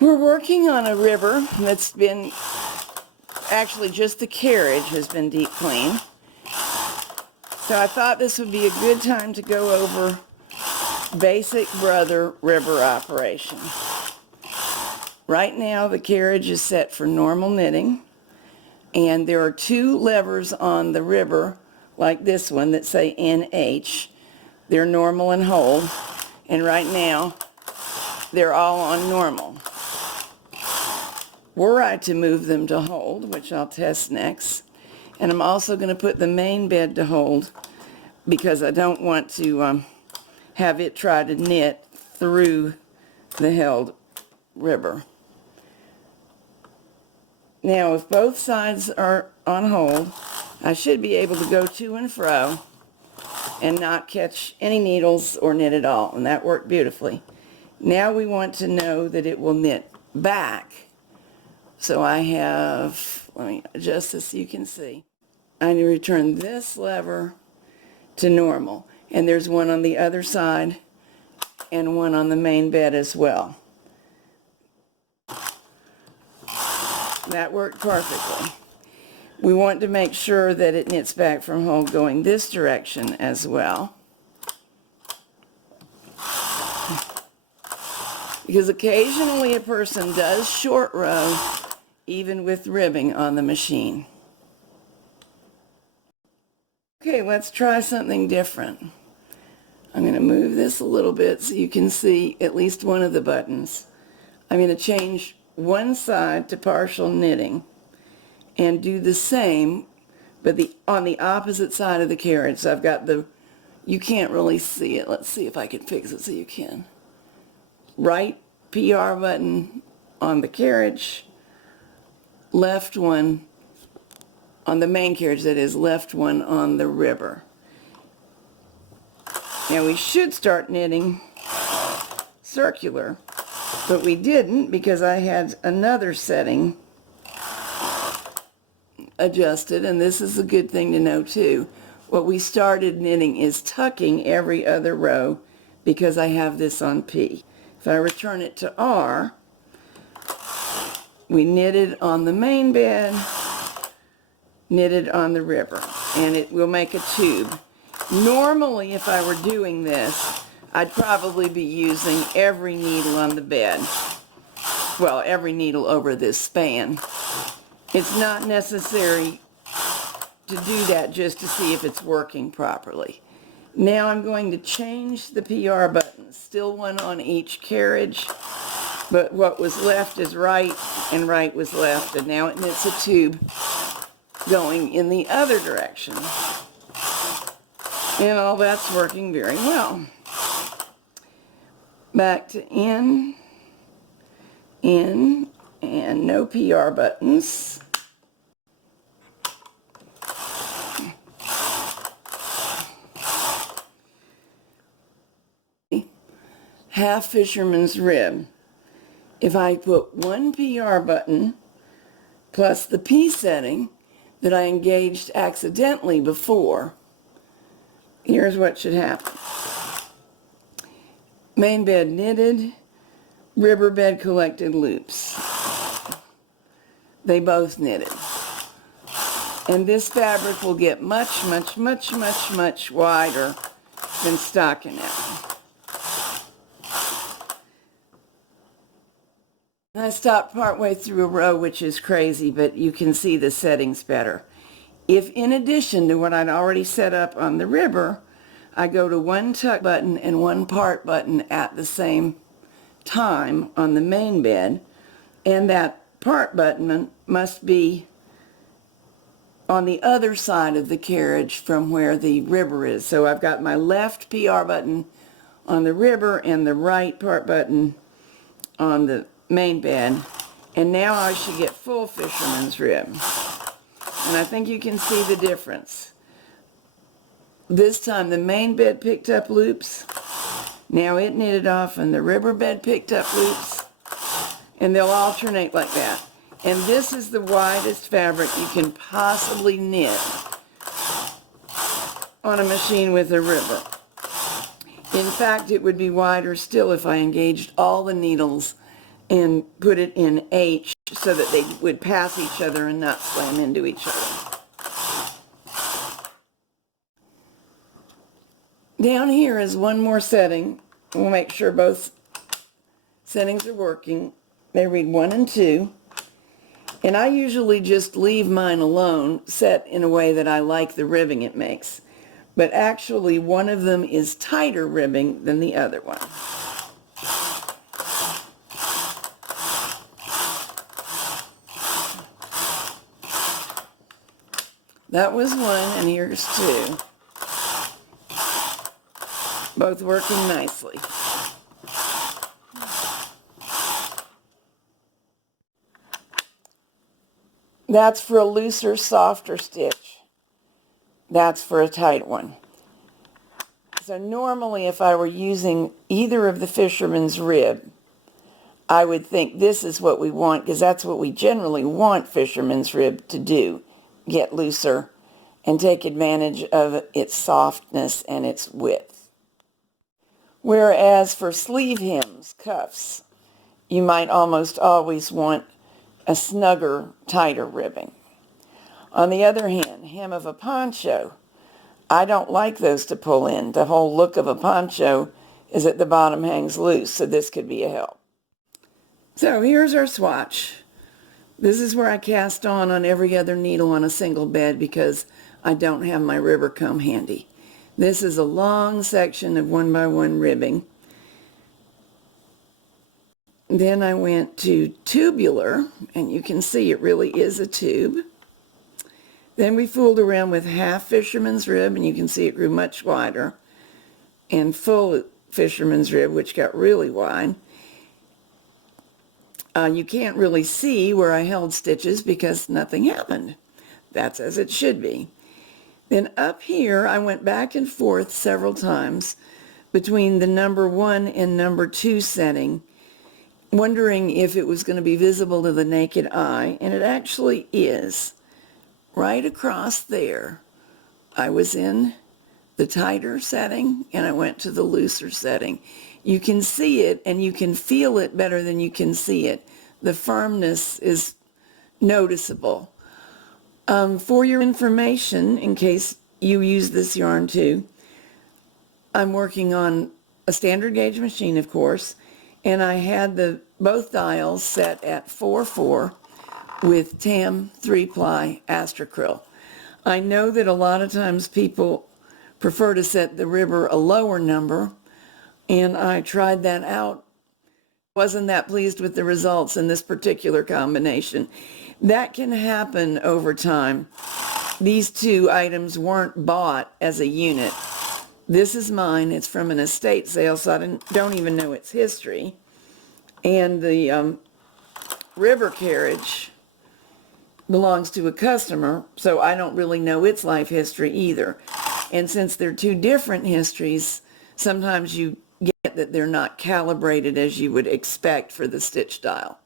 We're working on a river that's been, actually just the carriage has been deep cleaned. So I thought this would be a good time to go over basic brother river operation. Right now the carriage is set for normal knitting, and there are two levers on the river like this one that say NH. They're normal and hold, and right now they're all on normal. Were I to move them to hold, which I'll test next, and I'm also going to put the main bed to hold because I don't want to have it try to knit through the held river. Now, if both sides are on hold, I should be able to go to and fro and not catch any needles or knit at all, and that worked beautifully. Now we want to know that it will knit back. So I have, let me adjust this so you can see. I need to return this lever to normal, and there's one on the other side and one on the main bed as well. That worked perfectly. We want to make sure that it knits back from hold going this direction as well, because occasionally a person does short row even with ribbing on the machine. Okay, let's try something different. I'm going to move this a little bit so you can see at least one of the buttons. I'm going to change one side to partial knitting and do the same, but on the opposite side of the carriage. So I've got you can't really see it. Let's see if I can fix it so you can. Right PR button on the carriage, left one on the main carriage, that is, left one on the river. Now we should start knitting circular, but we didn't because I had another setting adjusted, and this is a good thing to know too. What we started knitting is tucking every other row because I have this on P. If I return it to R, we knitted on the main bed, knitted on the river, and it will make a tube. Normally, if I were doing this, I'd probably be using every needle on the bed. Well, every needle over this span. It's not necessary to do that just to see if it's working properly. Now I'm going to change the PR buttons. Still one on each carriage, but what was left is right and right was left, and now it knits a tube going in the other direction. And all that's working very well. Back to in, and no PR buttons. Half fisherman's rib. If I put one PR button plus the P setting that I engaged accidentally before, here's what should happen. Main bed knitted, river bed collected loops. They both knitted. And this fabric will get much, much, much, much, much wider than stockinette. I stopped partway through a row, which is crazy, but you can see the settings better. If in addition to what I'd already set up on the river, I go to one tuck button and one part button at the same time on the main bed, and that part button must be on the other side of the carriage from where the river is. So I've got my left PR button on the river and the right part button on the main bed, and now I should get full fisherman's rib. And I think you can see the difference. This time the main bed picked up loops, now it knitted off, and the river bed picked up loops, and they'll alternate like that. And this is the widest fabric you can possibly knit on a machine with a river. In fact, it would be wider still if I engaged all the needles and put it in H so that they would pass each other and not slam into each other. Down here is one more setting. We'll make sure both settings are working. They read 1 and 2. And I usually just leave mine alone, set in a way that I like the ribbing it makes. But actually, one of them is tighter ribbing than the other one. That was 1, and here's 2. Both working nicely. That's for a looser, softer stitch. That's for a tight one. So normally if I were using either of the Fisherman's rib, I would think this is what we want, because that's what we generally want Fisherman's rib to do, get looser and take advantage of its softness and its width. Whereas for sleeve hems, cuffs, you might almost always want a snugger, tighter ribbing. On the other hand, hem of a poncho, I don't like those to pull in. The whole look of a poncho is that the bottom hangs loose, so this could be a help. So here's our swatch. This is where I cast on every other needle on a single bed because I don't have my ribber comb handy. This is a long section of 1x1 ribbing. Then I went to Tubular, and you can see it really is a tube. Then we fooled around with half Fisherman's rib, and you can see it grew much wider, and full Fisherman's rib, which got really wide. You can't really see where I held stitches because nothing happened. That's as it should be. Then up here, I went back and forth several times between the number 1 and number 2 setting, wondering if it was going to be visible to the naked eye, and it actually is. Right across there, I was in the tighter setting, and I went to the looser setting. You can see it, and you can feel it better than you can see it. The firmness is noticeable. For your information, in case you use this yarn too, I'm working on a standard gauge machine, of course, and I had both dials set at 4/4 with Tam 3-ply Astracryl. I know that a lot of times people prefer to set the ribber a lower number, and I tried that out. Wasn't that pleased with the results in this particular combination. That can happen over time. These two items weren't bought as a unit. This is mine. It's from an estate sale, so I don't even know its history. And the ribber carriage belongs to a customer, so I don't really know its life history either. And since they're two different histories, sometimes you get that they're not calibrated as you would expect for the stitch dial.